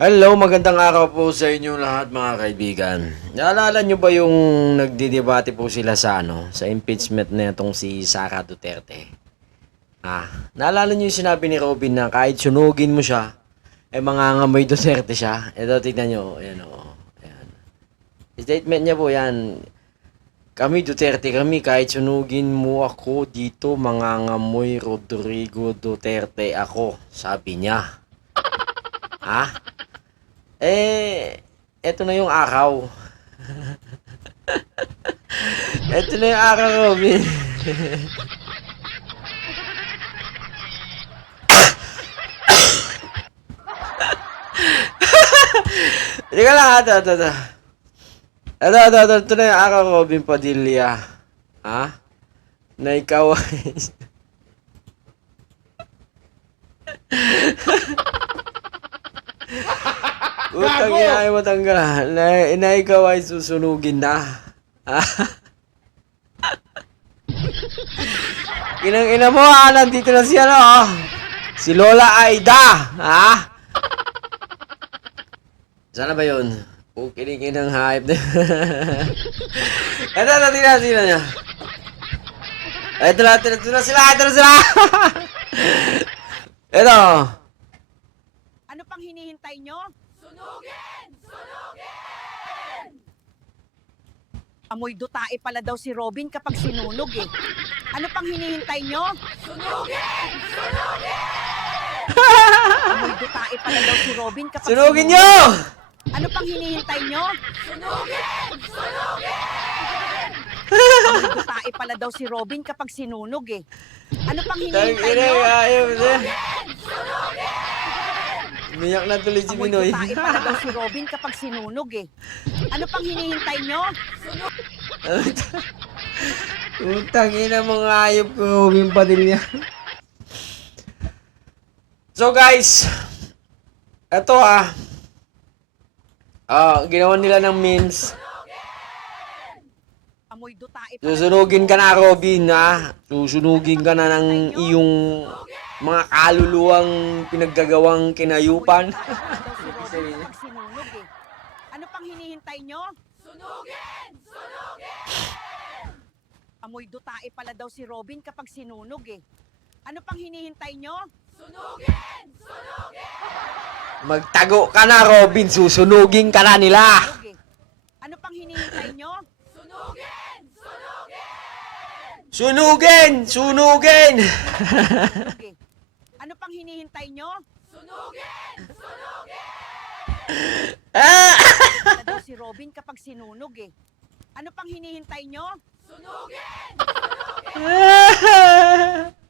Hello, magandang araw po sa inyo lahat mga kaibigan. Naalala nyo ba yung nagdidebate po sila sa impeachment na itong si Sara Duterte? Naalala nyo yung sinabi ni Robin na kahit sunugin mo siya, mangangamoy Duterte siya. Ito, tignan nyo. Ayan o. Ayan. Statement niya po yan. Kami Duterte kami, kahit sunugin mo ako dito, mangangamoy Rodrigo Duterte ako. Sabi niya. Ha? Eto na yung araw. Eto na yung araw, Robin. Teka lang, ito. Ito na yung araw, Robin Padilla. Na ikaw ay... Utang ina ay matanggal. Na ikaw ay susunugin na. Inang-ina mo nandito na siya si Lola Aida. Sana ba yun? Kinikin ng hype. Ito na niya. Ito na sila. Ito. Ano pang hinihintay nyo? Sunugin! Amoy dutae pala daw si Robin kapag sinunog eh. Ano pang hinihintay nyo? Sunugin! Amoy dutae pala daw si Robin kapag Sunugin sinunog. nyo! Ano pang hinihintay nyo? Sunugin! Amoy dutae pala daw si Robin kapag sinunog eh. Ano pang hinihintay nyo? Umiyak na tuloy si Amoy Pinoy. dutae pala daw si Robin kapag sinunog eh. Ano pang hinihintay nyo? Utang ina mga ayop ko, Robin Padilla. So guys, eto ginawa nila ng memes. Amoy dutae pala Susunugin ka na, Robin, Susunugin ka na ng iyong mga kaluluwang pinaggagawang kinayupan. Kapag sinunog eh. Ano pang hinihintay nyo? Sunugin! Amoy dutae pala daw si Robin kapag sinunog eh. Ano pang hinihintay nyo? Sunugin! Magtago ka na, Robin. Susunugin ka na nila. Sunog eh. Ano pang hinihintay nyo? Sunugin! Sunog eh. Ano pang hinihintay nyo? Pala daw si Robin kapag sinunog eh. Ano pang hinihintay nyo?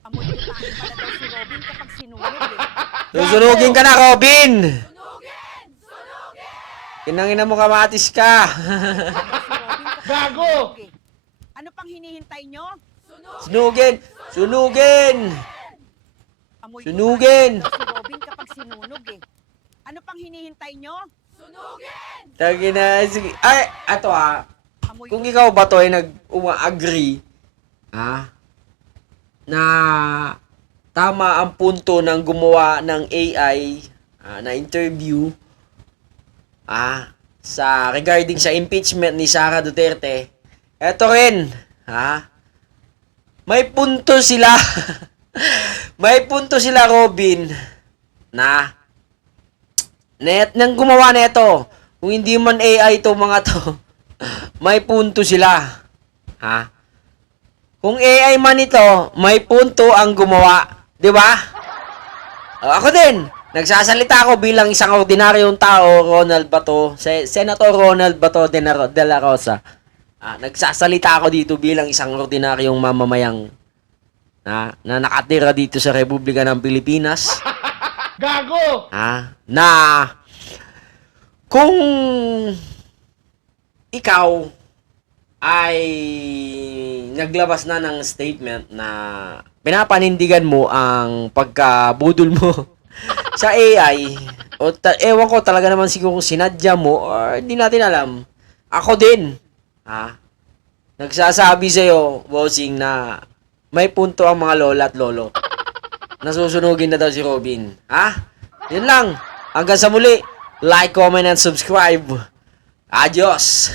Amoy dutae pala daw si Robin kapag sinunog eh. Susunugin ka na, Robin. Kinangina mo kamatis ka. Gago! Ano pang hinihintay nyo? Sunugin! Amoy Sunugin! dutae pala daw si Robin kapag sinunog eh. Ano pang hinihintay nyo? Tagina, sige. Ay, ato Amoy Kung ikaw ba to ay nag-agree, na tama ang punto ng gumawa ng AI na interview sa regarding sa impeachment ni Sara Duterte, eto rin, may punto sila. May punto sila, Robin, na nang gumawa nito. Kung hindi man AI to mga to, may punto sila. Kung AI man ito, may punto ang gumawa. Di ba? Ako din. Nagsasalita ako bilang isang ordinaryong tao, Ronald Bato, Senator Ronald Bato de la Rosa. Nagsasalita ako dito bilang isang ordinaryong mamamayang na nakatira dito sa Republika ng Pilipinas. Gago! Na kung ikaw ay naglabas na ng statement na pinapanindigan mo ang pagkabudol mo sa AI, ewan ko talaga naman siguro sinadya mo or hindi natin alam. Ako din, nagsasabi sa'yo, bossing, na may punto ang mga lola at lolo. Nasusunugin na daw si Robin. Yun lang. Hanggang sa muli. Like, comment, and subscribe. Adios!